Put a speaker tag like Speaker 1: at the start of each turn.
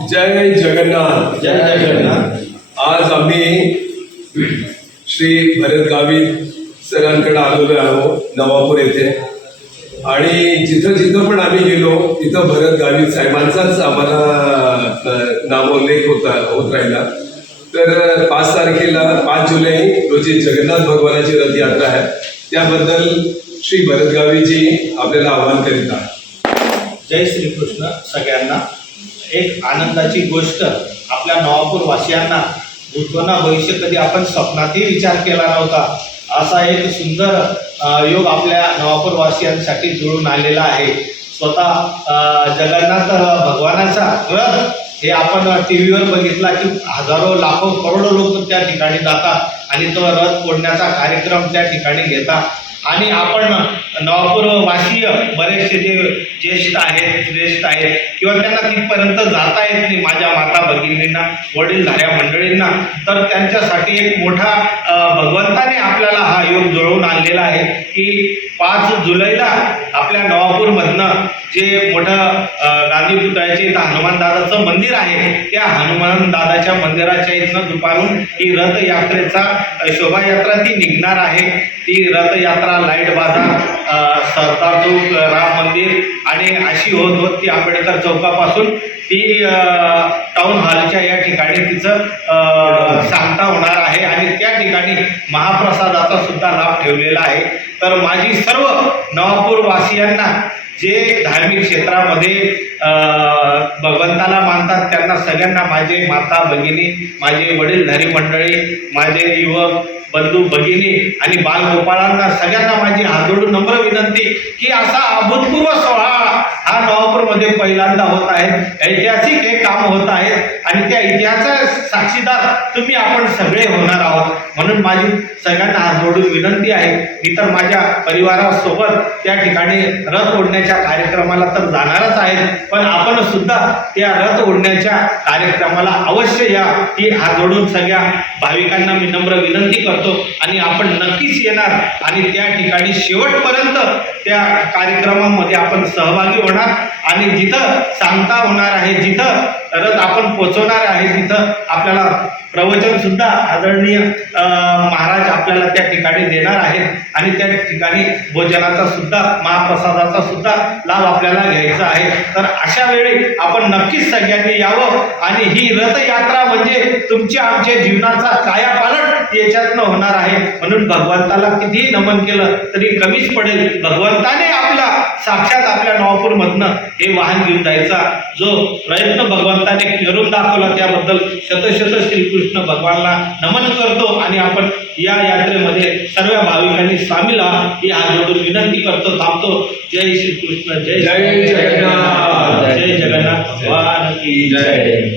Speaker 1: जय जगन्नाथ.
Speaker 2: जय जगन्नाथ.
Speaker 1: आज आम्ही श्री भरत गावित सरांकडे आलेलो आहोत नवापूर येथे. आणि जिथं जिथं पण आम्ही गेलो तिथं भरत गावित साहेबांचाच आम्हाला नामोल्लेख होता होत राहिला. तर पाच तारखेला पाच जुलै रोजी जगन्नाथ भगवानाची रथयात्रा आहे. त्याबद्दल श्री भरत गावीजी आपल्याला आवाहन करीत आहे
Speaker 2: जय श्रीकृष्ण सगळ्यांना. एक आनंदाची गोष्ट आपल्या नवापूर वासियांना भूतोना भविष्य कधी आपण स्वप्नातही विचार केला नव्हता. असा एक सुंदर योग आपल्या नवापूर वासियांसाठी जुळून आलेला आहे. स्वतः जगन्नाथ भगवानाचा रथ हे आपण टी व्हीवर बघितला की हजारो लाखो करोडो लोक त्या ठिकाणी जातात आणि तो रथ फोडण्याचा कार्यक्रम त्या ठिकाणी घेतात. आणि आपण नवापूर वासीय बरेचसे जे ज्येष्ठ आहेत श्रेष्ठ आहेत किंवा त्यांना तिथपर्यंत जाता येत नाही माझ्या माता भगिनींना वडीलधाऱ्या मंडळींना तर त्यांच्यासाठी एक मोठा भगवंताने आपल्याला हा योग जुळवून आणलेला आहे की पाच जुलैला आपल्या नवापूरमधनं जे मोठं गांधी पुतळ्याचे इथं हनुमान दादाचं मंदिर आहे त्या हनुमान दादाच्या मंदिराच्या इथनं दुपारून ही रथयात्रेचा शोभायात्रा ती निघणार आहे. ती रथयात्रा लाइट बाजा सरदार चौक राम मंदिर आणि अशी होत होत ती आंबेडकर चौकापासून ती टाऊन हॉलच्या या ठिकाणी तिचं सांगता होणार आहे आणि त्या ठिकाणी महाप्रसादाचा सुद्धा लाभ ठेवलेला आहे. तर माझी सर्व नवापूर वासियांना जे धार्मिक क्षेत्रामध्ये भगवंताला मानतात त्यांना सगळ्यांना माझे माता भगिनी माझे वडीलधारी मंडळी माझे युवक बंधू भगिनी आणि बालगोपाळांना सगळ्यांना माझी हात जोडून नम्र विनंती की असा अभूतपूर्व सोहळा हा नवापूरमध्ये पहिल्यांदा होत आहे. ऐतिहासिक हे काम होत आहे आणि त्या इतिहासा साक्षीदार तुम्ही आपण सगळे होणार आहोत. म्हणून माझी सगळ्यांना हात जोडून विनंती आहे. मी तर माझ्या परिवारासोबत त्या ठिकाणी रथ ओढण्याच्या कार्यक्रमाला तर जाणारच आहे. पण आपण सुद्धा त्या रथ ओढण्याच्या कार्यक्रमाला अवश्य या. ती हात जोडून सगळ्या भाविकांना मी नम्र विनंती करतो आणि आपण नक्कीच येणार. आणि त्या ठिकाणी शेवटपर्यंत त्या कार्यक्रमामध्ये आपण सहभागी होणार. आणि जिथं सांगता होणार आहे जिथं रथ आपण पोचवणार आहे. तिथं आपल्याला प्रवचन सुद्धा आदरणीय महाराज आपल्याला त्या ठिकाणी देणार आहेत. आणि त्या ठिकाणी भोजनाचा सुद्धा महाप्रसादाचा सुद्धा लाभ आपल्याला घ्यायचा आहे. तर अशा वेळी आपण नक्कीच सगळ्यांनी यावं. आणि ही रथयात्रा म्हणजे तुमच्या आमच्या जीवनाचा कायापालट याच्यातनं होणार आहे. म्हणून भगवंताला कितीही नमन केलं तरी कमीच पडेल. भगवंताने आपला साक्षात आपल्या नवापूरमधनं हे वाहन घेऊन जायचा जो प्रयत्न भगवंताने करून दाखवला त्याबद्दल शतशत श्रीकृष्ण भगवानला नमन करतो आणि आपण या यात्रेमध्ये सर्व भाविकांनी सामील ही हात जोडून विनंती करतो थांबतो. जय श्रीकृष्ण जय
Speaker 1: जय जगन्नाथ.
Speaker 2: जय जगन्नाथ. भगवान की जय.